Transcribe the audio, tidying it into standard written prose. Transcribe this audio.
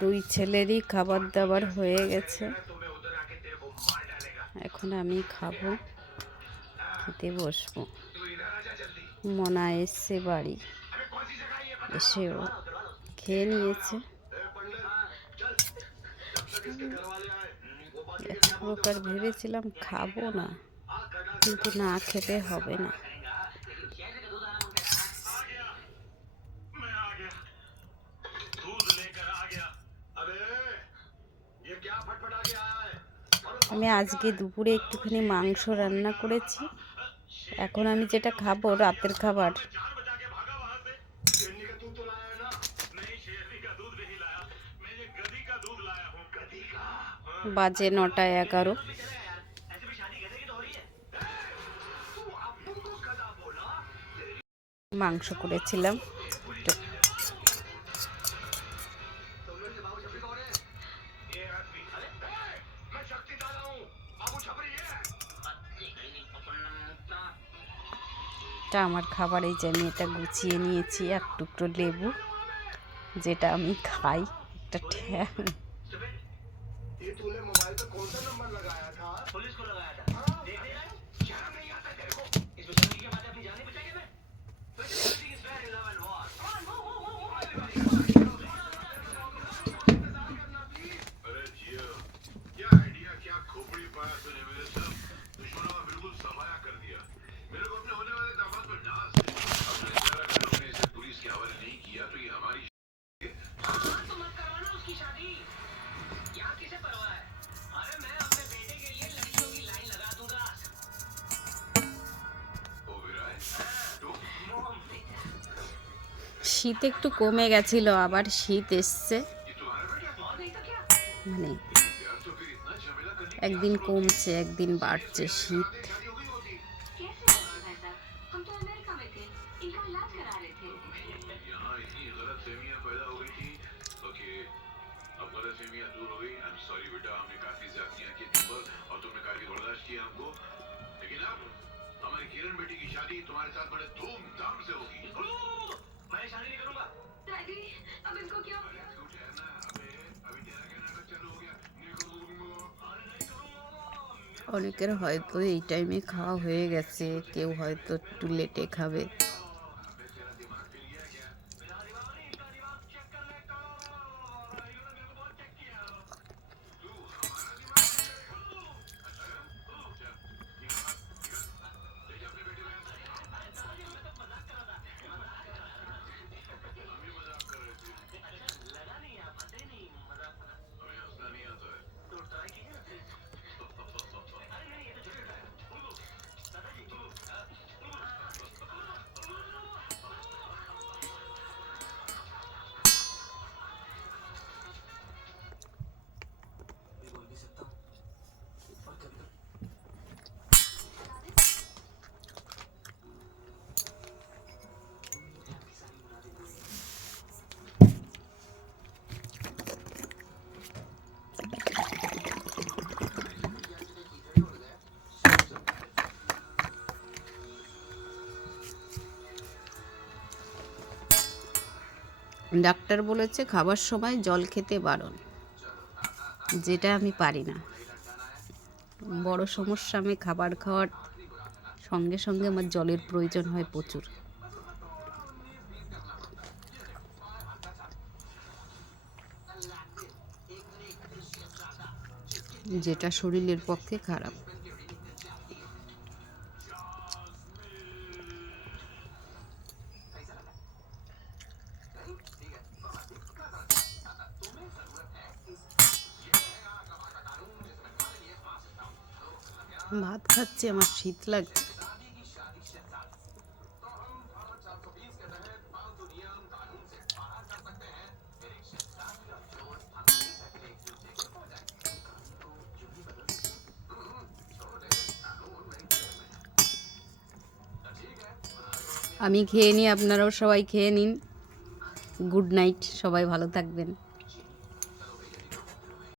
দুই ছেলেরই খাবার দাবার হয়ে গেছে। এখন আমি খাবো, খেতে বসবো। মনা এসছে বাড়ি, এসেও খেয়ে নিয়েছে। এক প্রকার ভেবেছিলাম খাবো না, কিন্তু না খেতে হবে না। আমি আজকে দুপুরে একটুখানি মাংস রান্না করেছি। এখন আমি যেটা খাবো রাতের খাবার, বাজে 9টা 11। মাংস করেছিলাম। আমার খাবার, এই যে আমি এটা গুছিয়ে নিয়েছি। এক টুকরো লেবু, যেটা আমি খাই, একটা ঠ্যাং। শীত একটু কমে গেছিল, আবার শীত এসছে। মানে একদিন কমছে, একদিন বাড়ছে শীত। हमारी किरण बेटी की शादी तुम्हारे साथ बड़े धूमधाम से होगी। मैं शादी नहीं करूंगा। डैडी, अब इसको क्या हो गया? तू ठहरना, अभी तेरा क्या नाटक चालू हो गया? नहीं करूंगा। অনেকের হয়তো এই টাইমে খাওয়া হয়ে গেছে, কেউ হয়তো একটু লেটে খাবে। ডাক্তার বলেছে খাবার সময় জল খেতে বারণ, যেটা আমি পারি না। বড় সমস্যা, আমি খাবার খাওয়ার সঙ্গে সঙ্গে আমার জলের প্রয়োজন হয় প্রচুর। যেটা শরীরের পক্ষে খারাপ। ভাত খাচ্ছি, আমার শীত লাগছে। আমি খেয়ে নিই, আপনারাও সবাই খেয়ে নিন। গুড নাইট, সবাই ভালো থাকবেন।